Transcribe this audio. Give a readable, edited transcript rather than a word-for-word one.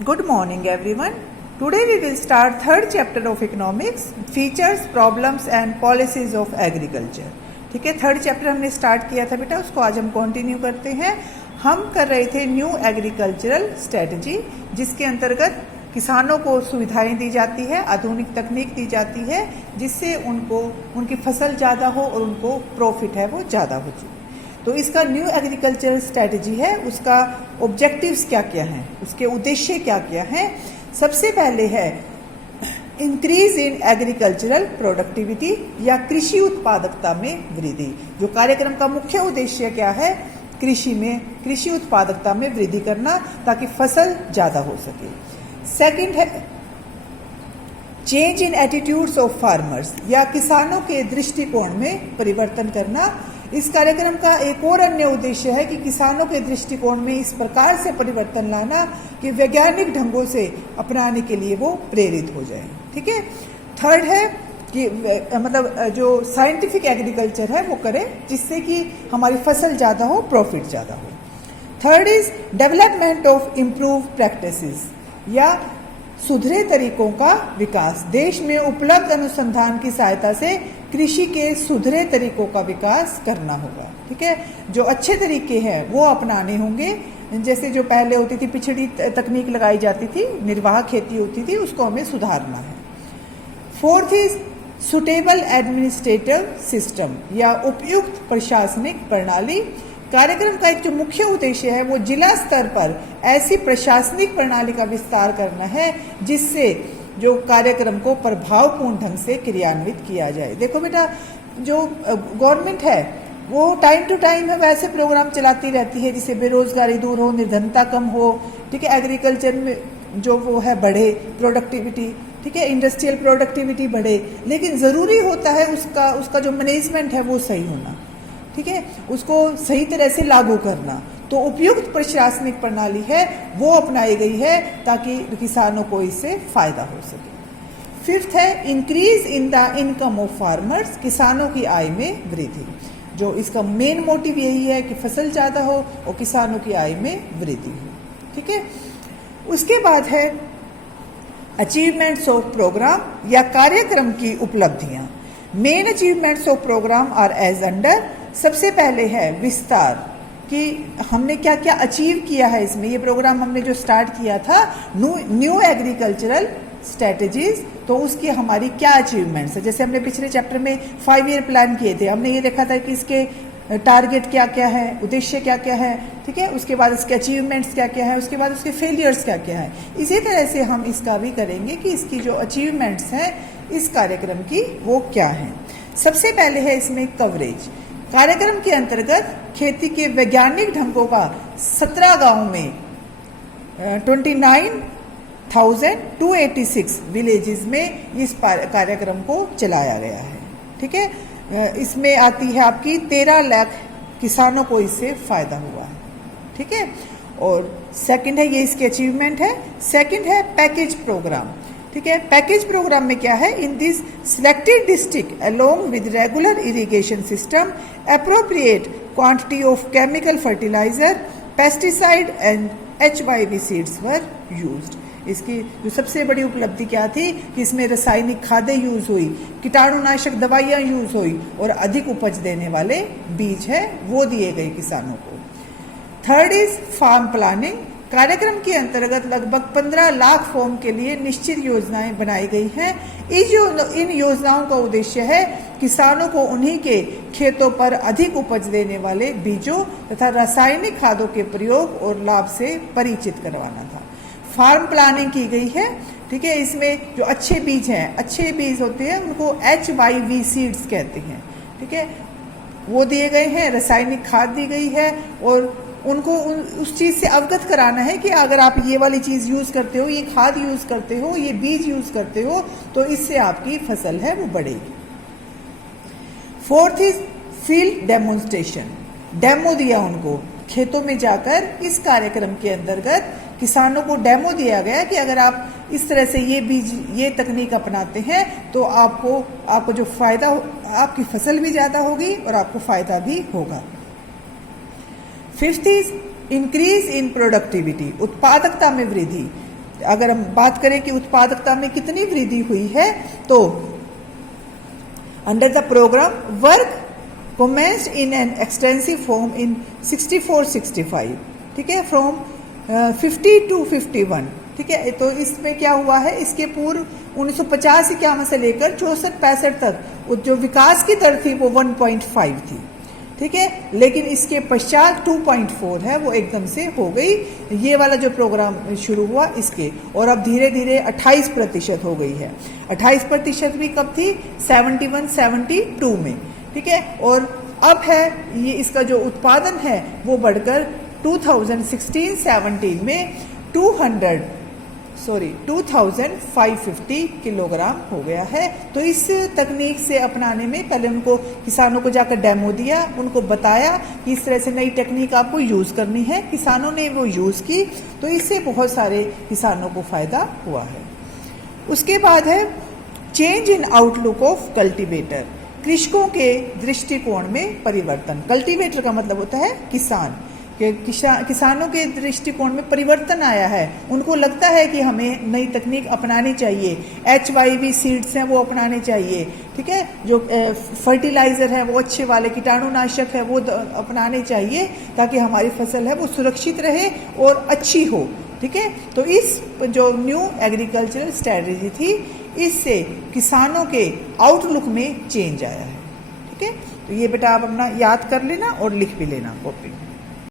Good morning everyone. Today we will start third chapter of economics, features, problems and policies of agriculture. ठीक है, third chapter हमने start किया था बेटा, उसको आज हम कंटिन्यू करते हैं। हम कर रहे थे न्यू एग्रीकल्चरल स्ट्रेटजी, जिसके अंतर्गत किसानों को सुविधाएं दी जाती है, आधुनिक तकनीक दी जाती है, जिससे उनको उनकी फसल ज़्यादा हो और उनको प्रॉफिट है वो ज़्यादा हो जाए। तो इसका न्यू एग्रीकल्चरल स्ट्रेटजी है, उसका ऑब्जेक्टिव्स क्या क्या हैं, उसके उद्देश्य क्या क्या हैं। सबसे पहले है इंक्रीज इन एग्रीकल्चरल प्रोडक्टिविटी या कृषि उत्पादकता में वृद्धि। जो कार्यक्रम का मुख्य उद्देश्य क्या है, कृषि उत्पादकता में वृद्धि करना ताकि फसल ज़्यादा हो सके। सेकंड है change in attitudes of farmers या किसानों के दृष्टिकोण में परिवर्तन करना। इस कार्यक्रम का एक और अन्य उद्देश्य है कि किसानों के दृष्टिकोण में इस प्रकार से परिवर्तन लाना कि वैज्ञानिक ढंगों से अपनाने के लिए वो प्रेरित हो जाए। ठीक है। थर्ड है कि मतलब जो साइंटिफिक एग्रीकल्चर है वो करें, जिससे कि हमारी फसल ज़्यादा हो, प्रॉफिट ज़्यादा हो। Third is development of improve practices या सुधरे तरीकों का विकास। देश में उपलब्ध अनुसंधान की सहायता से कृषि के सुधरे तरीकों का विकास करना होगा। ठीक है, जो अच्छे तरीके हैं वो अपनाने होंगे। जैसे जो पहले होती थी पिछड़ी तकनीक लगाई जाती थी, निर्वाह खेती होती थी, उसको हमें सुधारना है। Fourth is suitable administrative system या उपयुक्त प्रशासनिक प्रणाली। कार्यक्रम का एक जो मुख्य उद्देश्य है वो जिला स्तर पर ऐसी प्रशासनिक प्रणाली का विस्तार करना है जिससे जो कार्यक्रम को प्रभावपूर्ण ढंग से क्रियान्वित किया जाए। देखो बेटा, जो गवर्नमेंट है वो टाइम टू टाइम है वैसे प्रोग्राम चलाती रहती है जिससे बेरोजगारी दूर हो, निर्धनता कम हो। ठीक है, एग्रीकल्चर में जो वो है बढ़े, प्रोडक्टिविटी, ठीक है, इंडस्ट्रियल प्रोडक्टिविटी बढ़े, लेकिन ज़रूरी होता है उसका जो मैनेजमेंट है वो सही होना। ठीक है, उसको सही तरह से लागू करना। तो उपयुक्त प्रशासनिक प्रणाली है वो अपनाई गई है ताकि किसानों को इससे फायदा हो सके। फिफ्थ है increase in the income of farmers, किसानों की आय में वृद्धि। जो इसका मेन मोटिव यही है कि फसल ज़्यादा हो और किसानों की आय में वृद्धि हो। ठीक है, उसके बाद है अचीवमेंट्स ऑफ प्रोग्राम या कार्यक्रम की उपलब्धियां। Main achievements of program are as under. सबसे पहले है विस्तार, कि हमने क्या क्या अचीव किया है इसमें। ये प्रोग्राम हमने जो स्टार्ट किया था न्यू एग्रीकल्चरल स्ट्रेटजीज, तो उसकी हमारी क्या अचीवमेंट्स है। जैसे हमने पिछले चैप्टर में 5 ईयर प्लान किए थे, हमने ये देखा था कि इसके टारगेट क्या क्या है, उद्देश्य क्या क्या है। ठीक है, उसके बाद इसके अचीवमेंट्स क्या क्या है, उसके बाद उसके फेलियर्स क्या क्या है। इसी तरह से हम इसका भी करेंगे कि इसकी जो अचीवमेंट्स हैं इस कार्यक्रम की वो क्या हैं। सबसे पहले है इसमें कवरेज। कार्यक्रम के अंतर्गत खेती के वैज्ञानिक ढंगों का 17 गांवों में 29,286 विलेजेस में इस कार्यक्रम को चलाया गया है। ठीक है, इसमें आती है आपकी 13 लाख किसानों को इससे फायदा हुआ है। ठीक है, और सेकंड है, ये इसकी अचीवमेंट है। सेकंड है पैकेज प्रोग्राम। ठीक है, पैकेज प्रोग्राम में क्या है, in this selected district along with regular irrigation system appropriate quantity of chemical fertiliser, pesticide and HYV seeds were used. इसकी जो सबसे बड़ी उपलब्धि क्या थी कि इसमें रासायनिक खादें यूज हुई, कीटाणुनाशक दवाइयाँ यूज हुई और अधिक उपज देने वाले बीज है वो दिए गए किसानों को। Third is farm planning. कार्यक्रम के अंतर्गत लगभग 15 लाख फॉर्म के लिए निश्चित योजनाएं बनाई गई हैं। इन योजनाओं का उद्देश्य है किसानों को उन्हीं के खेतों पर अधिक उपज देने वाले बीजों तथा रासायनिक खादों के प्रयोग और लाभ से परिचित करवाना था। फार्म प्लानिंग की गई है। ठीक है, इसमें जो अच्छे बीज हैं, अच्छे बीज होते हैं उनको HYV सीड्स कहते हैं। ठीक है, वो दिए गए हैं, रासायनिक खाद दी गई है और उनको उस चीज़ से अवगत कराना है कि अगर आप ये वाली चीज़ यूज़ करते हो, ये खाद यूज़ करते हो, ये बीज यूज़ करते हो, तो इससे आपकी फसल है वो बढ़ेगी। Fourth is field demonstration. Demo दिया उनको खेतों में जाकर। इस कार्यक्रम के अंतर्गत किसानों को डेमो दिया गया कि अगर आप इस तरह से ये बीज, ये तकनीक अपनाते हैं तो आपको जो फायदा, आपकी फसल भी ज़्यादा होगी और आपको फायदा भी होगा। Fifth is increase in productivity, उत्पादकता में वृद्धि। अगर हम बात करें कि उत्पादकता में कितनी वृद्धि हुई है, तो under the programme work commenced in an extensive form in 64-65, ठीक है, फ्रॉम 50 to 51, ठीक है। तो इसमें क्या हुआ है, इसके पूर्व 1950-51 से लेकर 64-65 तक जो विकास की दर थी वो 1.5 थी, ठीक है, लेकिन इसके पश्चात 2.4 है, वो एकदम से हो गई। ये वाला जो प्रोग्राम शुरू हुआ इसके, और अब धीरे धीरे 28% हो गई है। 28% भी कब थी, 71-72 में, ठीक है। और अब है ये इसका जो उत्पादन है वो बढ़कर 2016-17 में 2550 किलोग्राम हो गया है। तो इस तकनीक से अपनाने में पहले उनको किसानों को जाकर डेमो दिया, उनको बताया कि इस तरह से नई टेक्निक आपको यूज करनी है, किसानों ने वो यूज की, तो इससे बहुत सारे किसानों को फायदा हुआ है। उसके बाद है change in outlook of cultivator, कृषकों के दृष्टिकोण में परिवर्तन। कल्टीवेटर का मतलब होता है किसान, किसानों के दृष्टिकोण में परिवर्तन आया है। उनको लगता है कि हमें नई तकनीक अपनानी चाहिए, HYV सीड्स हैं वो अपनाने चाहिए, ठीक है, जो फर्टिलाइजर है वो अच्छे वाले, कीटाणुनाशक है वो अपनाने चाहिए, ताकि हमारी फसल है वो सुरक्षित रहे और अच्छी हो, ठीक है। तो इस जो न्यू एग्रीकल्चरल स्ट्रेटजी थी, इससे किसानों के आउटलुक में चेंज आया है, ठीक है। तो ये बेटा आप अपना याद कर लेना और लिख भी लेना कॉपी में।